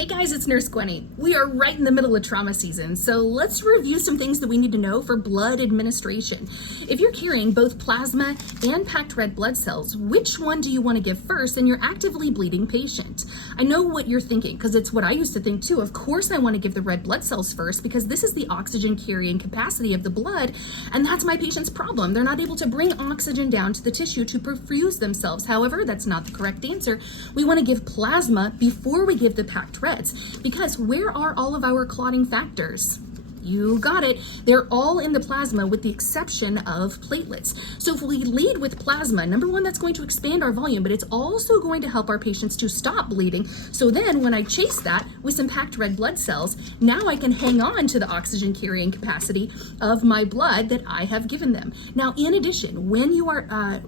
Hey guys, it's Nurse Gwenny. We are right in the middle of trauma season, so let's review some things that we need to know for blood administration. If you're carrying both plasma and packed red blood cells, which one do you want to give first in your actively bleeding patient? I know what you're thinking, because it's what I used to think too. Of course I want to give the red blood cells first, because this is the oxygen carrying capacity of the blood, and that's my patient's problem. They're not able to bring oxygen down to the tissue to perfuse themselves. However, that's not the correct answer. We want to give plasma before we give the packed reds, because where are all of our clotting factors? You got it. They're all in the plasma with the exception of platelets. So if we lead with plasma, number one, that's going to expand our volume, but it's also going to help our patients to stop bleeding. So then when I chase that with some packed red blood cells, now I can hang on to the oxygen carrying capacity of my blood that I have given them. Now, in addition, when you are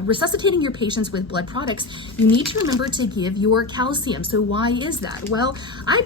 resuscitating your patients with blood products, you need to remember to give your calcium. So why is that? Well, I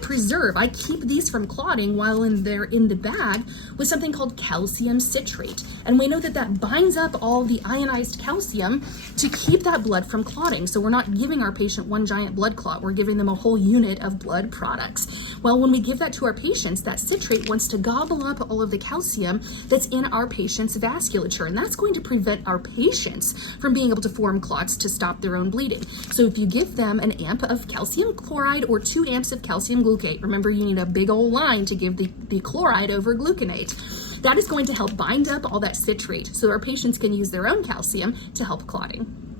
keep these from clotting while they're in the bag with something called calcium citrate. And we know that that binds up all the ionized calcium to keep that blood from clotting. So we're not giving our patient one giant blood clot, we're giving them a whole unit of blood products. Well, when we give that to our patients, that citrate wants to gobble up all of the calcium that's in our patient's vasculature, and that's going to prevent our patients from being able to form clots to stop their own bleeding. So if you give them an amp of calcium chloride or 2 amps of calcium glucate, remember you need a big old line to give the chloride over gluconate. That is going to help bind up all that citrate so our patients can use their own calcium to help clotting.